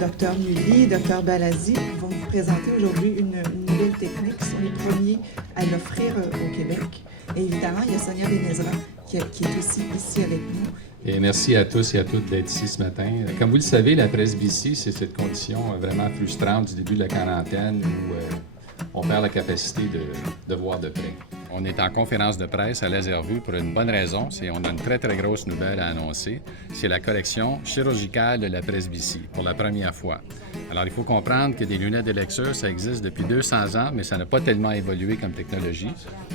Dr Mully, Dr Balasi vont vous présenter aujourd'hui une nouvelle technique. Ils sont les premiers à l'offrir au Québec. Et évidemment, il y a Sonia Benezra qui est aussi ici avec nous. Et merci à tous et à toutes d'être ici ce matin. Comme vous le savez, la presbytie, c'est cette condition vraiment frustrante du début de la quarantaine où on perd la capacité de voir de près. On est en conférence de presse à Laservue pour une bonne raison, c'est qu'on a une très, très grosse nouvelle à annoncer. C'est la correction chirurgicale de la presbytie, pour la première fois. Alors, il faut comprendre que des lunettes de lecture, ça existe depuis 200 ans, mais ça n'a pas tellement évolué comme technologie.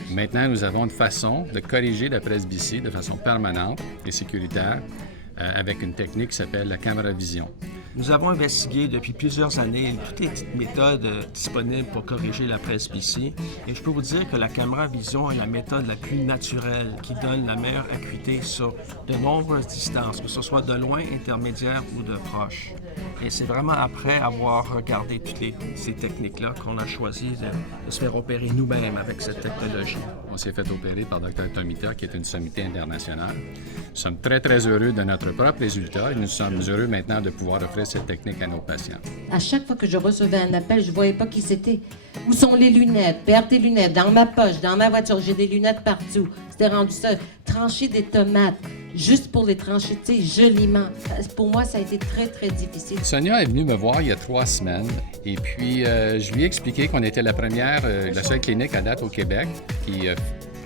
Maintenant, nous avons une façon de corriger la presbytie de façon permanente et sécuritaire avec une technique qui s'appelle la caméra vision. Nous avons investigué depuis plusieurs années toutes les petites méthodes disponibles pour corriger la presbytie et je peux vous dire que la caméra vision est la méthode la plus naturelle qui donne la meilleure acuité sur de nombreuses distances, que ce soit de loin, intermédiaire ou de proche. Et c'est vraiment après avoir regardé toutes ces techniques-là qu'on a choisi de se faire opérer nous-mêmes avec cette technologie. On s'est fait opérer par Dr Tomita, qui est une sommité internationale. Nous sommes très, très heureux de notre propre résultat et nous sommes heureux maintenant de pouvoir offrir cette technique à nos patients. À chaque fois que je recevais un appel, je ne voyais pas qui c'était. Où sont les lunettes? Perds tes lunettes. Dans ma poche, dans ma voiture, j'ai des lunettes partout. C'était rendu ça. Trancher des tomates, juste pour les trancher, tu sais, joliment. Pour moi, ça a été très, très difficile. Sonia est venue me voir il y a 3 semaines et puis je lui ai expliqué qu'on était la seule clinique à date au Québec qui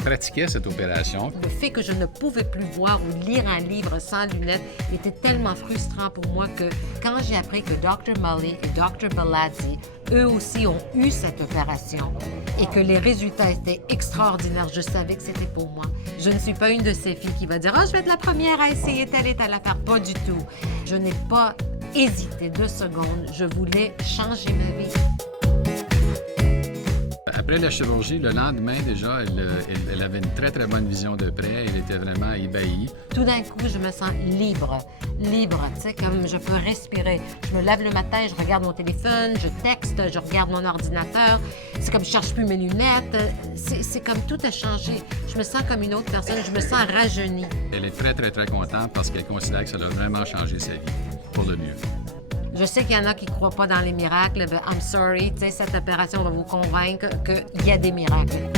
pratiquait cette opération. Le fait que je ne pouvais plus voir ou lire un livre sans lunettes était tellement frustrant pour moi que quand j'ai appris que Dr Mully et Dr Balasi, eux aussi ont eu cette opération et que les résultats étaient extraordinaires, je savais que c'était pour moi. Je ne suis pas une de ces filles qui va dire « Ah, je vais être la première à essayer telle et telle affaire ». Pas du tout. Je n'ai pas hésité 2 secondes. Je voulais changer ma vie. Après la chirurgie, le lendemain déjà, elle avait une très, très bonne vision de près. Elle était vraiment ébahie. Tout d'un coup, je me sens libre, tu sais, comme je peux respirer. Je me lève le matin, je regarde mon téléphone, je texte, je regarde mon ordinateur. C'est comme je cherche plus mes lunettes. C'est comme tout a changé. Je me sens comme une autre personne, je me sens rajeunie. Elle est très, très, très contente parce qu'elle considère que ça a vraiment changé sa vie pour le mieux. Je sais qu'il y en a qui ne croient pas dans les miracles. Ben, I'm sorry, tu sais, cette opération va vous convaincre qu'il y a des miracles.